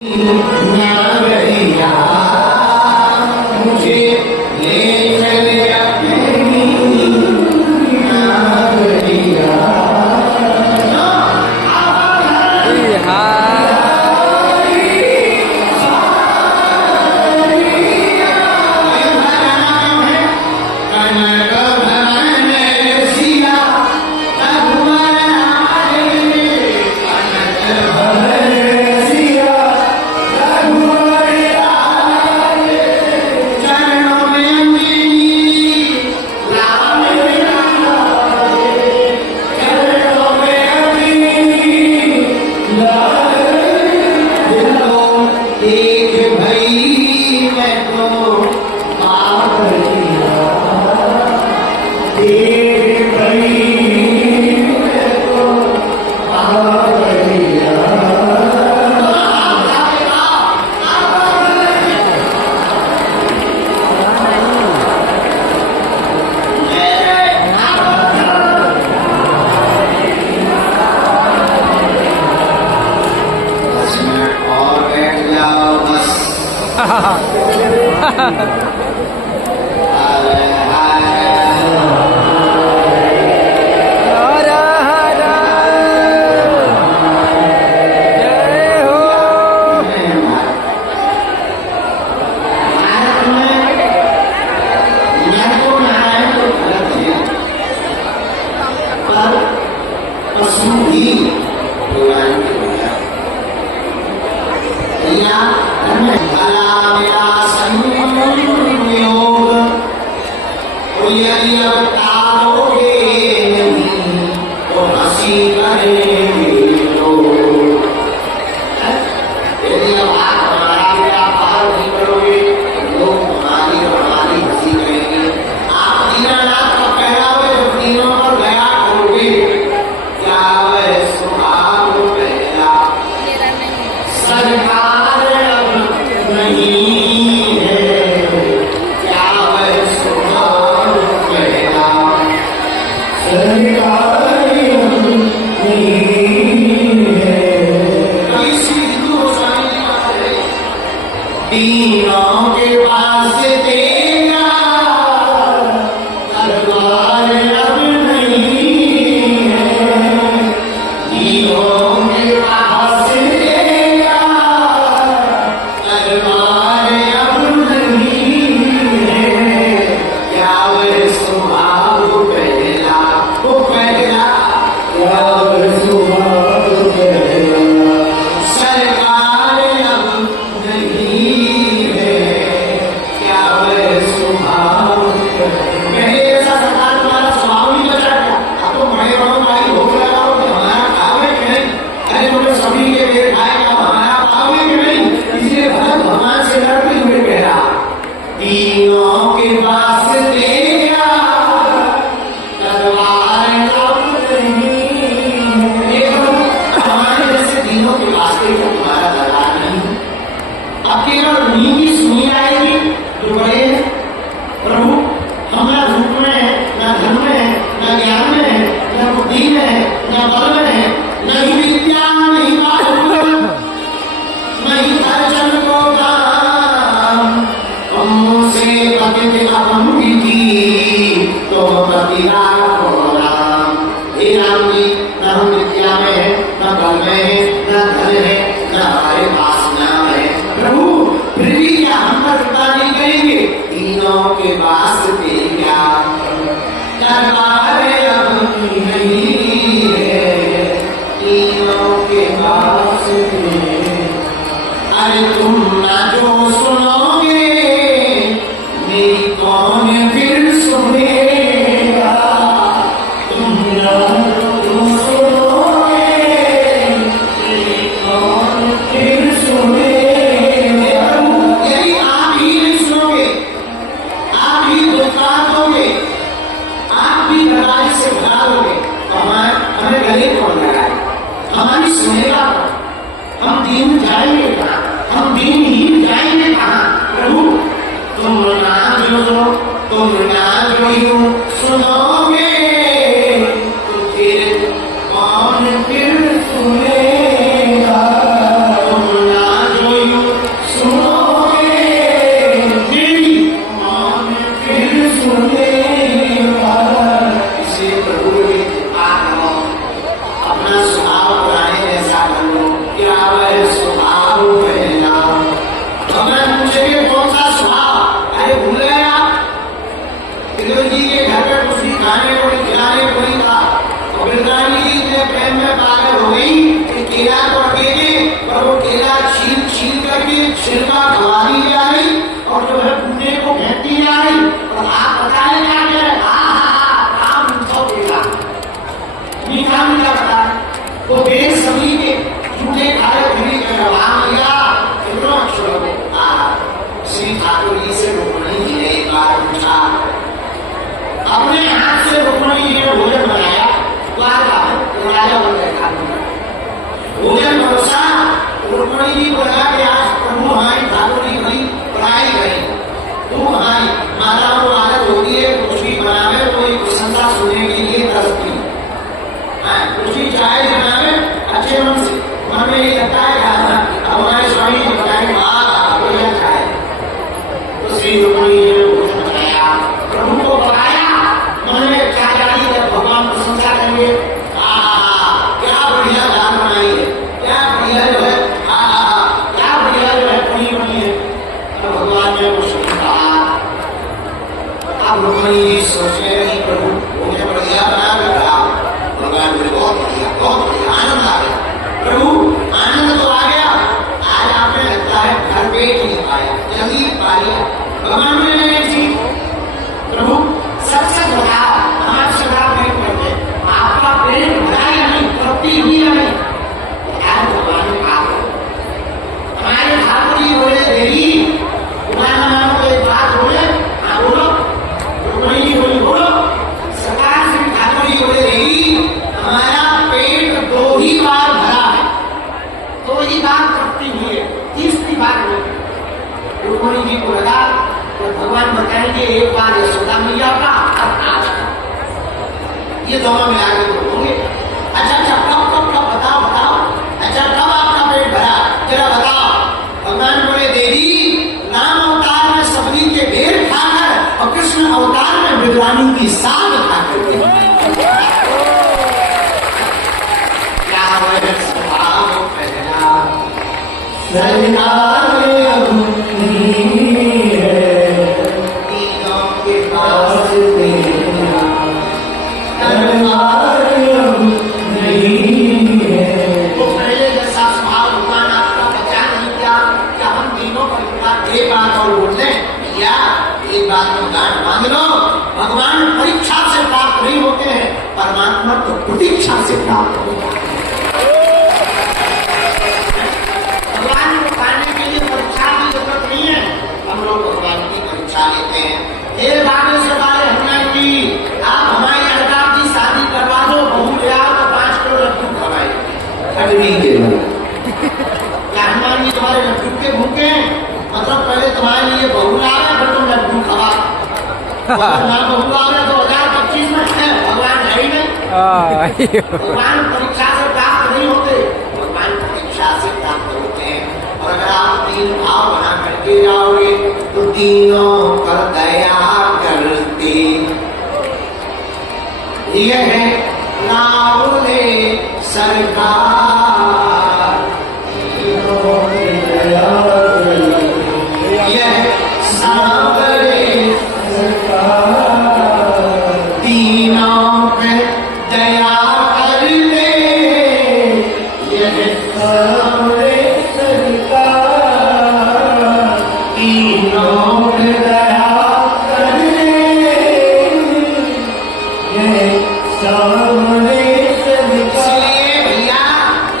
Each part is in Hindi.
नागरिया मुझे ले चल अपनी नागरिया हम दीन जाएंगे, हम दीन ही जाएंगे। के छिलका गवारी जा रही और जो है पुणे को भेंटी जा रही और आप बताए क्या कह रहे? काम तो देगा मीठा मीठा बताए वो देश सभी के झूठे खाए फिरी भैया कितना अक्षर हो श्री ठाकुर जी से रुक्मणी जी ने एक बार पूछा, अपने हाथ से रुक्मणी जी ने भोजन बनाया, राजा बन गए ठाकुर। भोजन भरोसा रुक्मणी जी को लगा कि आज प्रभु हाई ठाकुर जी बड़ी पढ़ाई गई, तू हाई माता को आदत होती है कुछ भी बनावे कोई प्रशंसा सुनने के लिए तरसती, कुछ भी चाहे बनावे अच्छे मन से, मन में ये लगता है हमारे स्वामी जी बताए बढ़िया चाहे, तो श्री रुक्मणी जी ने भोजन बनाया, प्रभु को बताया, मन में क्या जानी जब भगवान प्रशंसा करेंगे, क्या बढ़िया दाल बनाई है, क्या बढ़िया जो है, क्या बढ़िया जो है पनीर बनी है, तो भगवान ने कुछ कहा। अब रुक्मणी जी सोचे नहीं प्रभु मुझे बढ़िया बना रखा, भगवान मुझे बहुत बढ़िया आनंद आ गया, प्रभु आनंद तो आ गया, आज आपने लगता है घर पेट नहीं पाया, जल्दी पा लिया, भगवान ने नहीं थी, प्रभु सच सच बताओ, हमारे शराब नहीं करते, आपका पेट भरा या नहीं, तृप्ति हुई या नहीं? भगवान ने कहा हमारे ठाकुर जी बोले देवी पुराना को एक बात बोले, बोलो रुक्मणी जी बोली बोलो, सरकार श्री ठाकुर जी बोले देवी हमारा पेट 2 ही बार भरा है, 2 ही बार तृप्ति हुई है, 30वीं बार नहीं। रुक्मणी जी को लगा तो भगवान बताएंगे एक बार यशोदा मैया का और आज का, ये दोनों में आगे तो होंगे। अच्छा कब बताओ, अच्छा कब आपका पेट भरा जरा बताओ? भगवान बोले देवी राम अवतार में सबरी के ढेर खाकर और कृष्ण अवतार में विद्वानी की साग खाकर क्या स्वभाव पहला भगवान परीक्षा से प्राप्त नहीं होते हैं, परमात्मा तो प्रतीक्षा से प्राप्त होता है। भगवान को पाने के लिए परीक्षा की जरूरत नहीं है, हम लोग भगवान की परीक्षा लेते हैं। हे बागेश्वर वाले हनुमान जी, आप हमारी लड़का की शादी करवा दो, बहू ले आओ तो 5 किलो लड्डू खवाए क्या हनुमान जी तुम्हारे लड्डू के भूखे? मतलब पहले तुम्हारे लिए बहू ला रहे फिर तुम लड्डू खवा, बहू आ रहे तो 2025 में है, भगवान है ही नहीं। भगवान परीक्षा से प्राप्त नहीं होते, भगवान परीक्षा से प्राप्त होते हैं। और अगर आप 3 भाव बना करके जाओगे तो तीनों पर दया करते, यह है रावले सरकार, यह सावरे तीनों पे दया कर ले, यह सावरे सरकार तीनों पे दया कर ले, यह सावरे सरकार। इसलिए भैया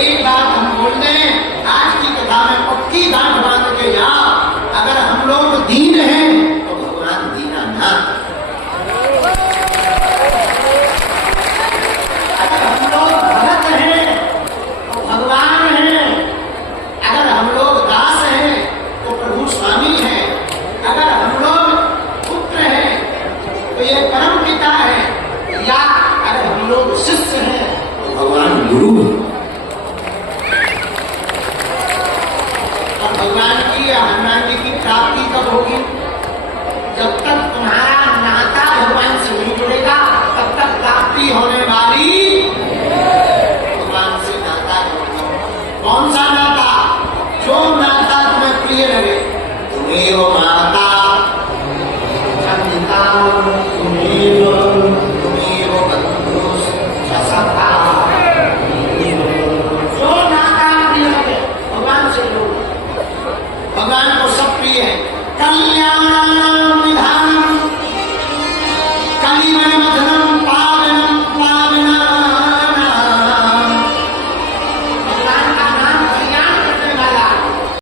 एक बात हम बोल दें, आज की कथा में पक्की गांठ बांध के जाओ, अगर हम लोग दीन हैं तो भगवान दीना ना, अगर हम लोग भगत हैं तो भगवान हैं, अगर हम लोग दास हैं तो प्रभु स्वामी हैं, अगर हम लोग पुत्र हैं तो ये परम पिता है, या अगर हम लोग शिष्य हैं तो भगवान गुरु है। और भगवान की हनुमान जी की प्राप्ति कब होगी? जब तक तुम्हारा नाता भगवान से नहीं जुड़ेगा तब तक प्राप्ति होने